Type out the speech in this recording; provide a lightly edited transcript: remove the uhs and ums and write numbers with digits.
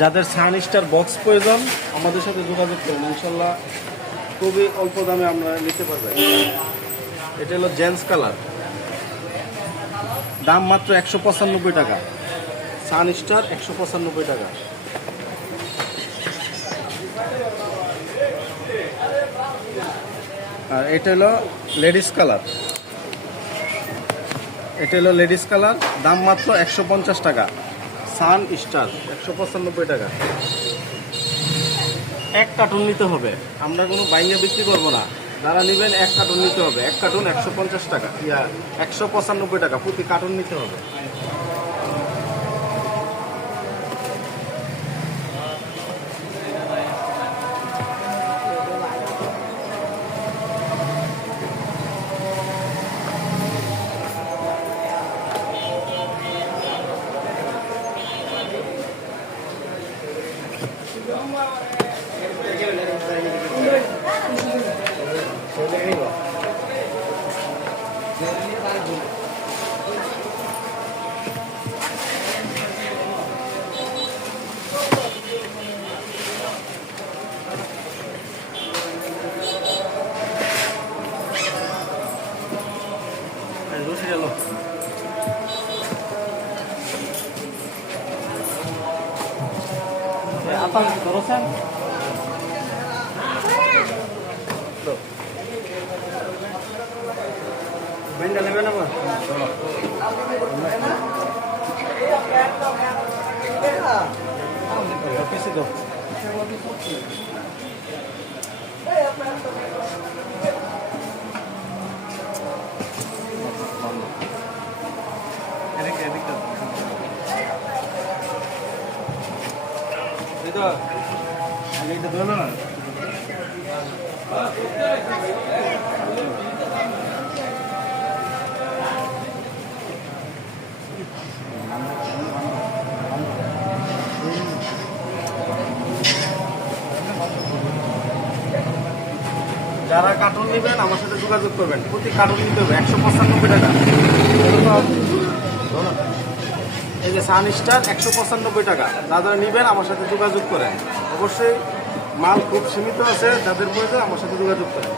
যাদের Sunstar box প্রয়োজন আমাদের সাথে যোগাযোগ করুন, ইনশাল্লাহ খুবই অল্প দামে আমরা নিতে পারবেন। এটা হলো জেন্টস কালার, দাম মাত্র 195 টাকা। সানস্টার 195 টাকা। আর এটা হলো লেডিস কালার, এটা হলো লেডিস কালার, দাম মাত্র 150 টাকা। সান স্টার 195 টাকা। এক কার্টুন নিতে হবে, আমরা কোনো বাইঙ্গা বিক্রি করবো না। যারা নেবেন এক কার্টুন নিতে হবে। এক কার্টুন 150 টাকা, 195 টাকা প্রতি কার্টুন নিতে হবে। Apa terusan? Tuh. Benda level apa? Oke sih tuh. Itu, ini itu dulu lah. যারা কার্টুন নেবেন আমার সাথে যোগাযোগ করবেন। প্রতি কার্টুন নিতে হবে 195 টাকা। এই যে সানস্টার 195 টাকা। যারা নেবেন আমার সাথে যোগাযোগ করেন। অবশ্যই মাল খুব সীমিত আছে, যাদের প্রয়োজন আমার সাথে যোগাযোগ করেন।